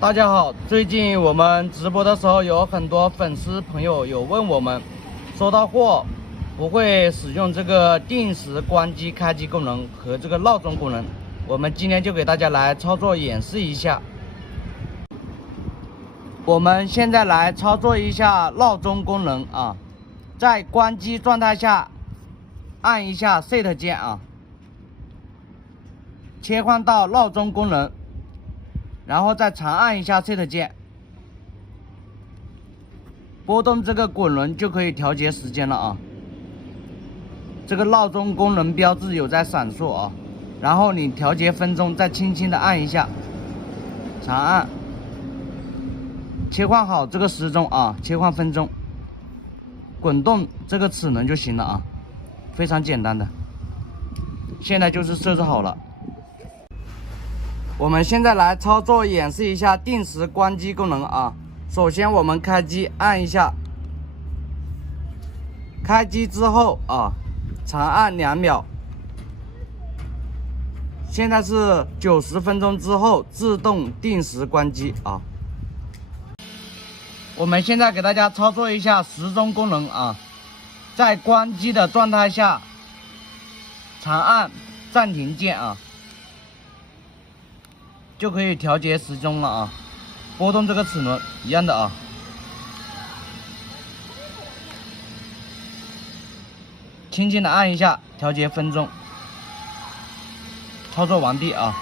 大家好，最近我们直播的时候，有很多粉丝朋友有问我们，收到货不会使用这个定时关机开机功能和这个闹钟功能，我们今天就给大家来操作演示一下。我们现在来操作一下闹钟功能啊，在关机状态下按一下 Set 键啊，切换到闹钟功能。然后再长按一下 Set 键，拨动这个滚轮就可以调节时间了啊。这个闹钟功能标志有在闪烁啊，然后你调节分钟，再轻轻的按一下，长按，切换好这个时钟啊，切换分钟，滚动这个齿轮就行了啊，非常简单的。现在就是设置好了。我们现在来操作演示一下定时关机功能啊。首先我们开机按一下，开机之后啊，长按2秒。现在是90分钟之后自动定时关机啊。我们现在给大家操作一下时钟功能啊，在关机的状态下，长按暂停键啊。就可以调节时钟了啊，拨动这个齿轮一样的啊，轻轻的按一下调节分钟，操作完毕啊。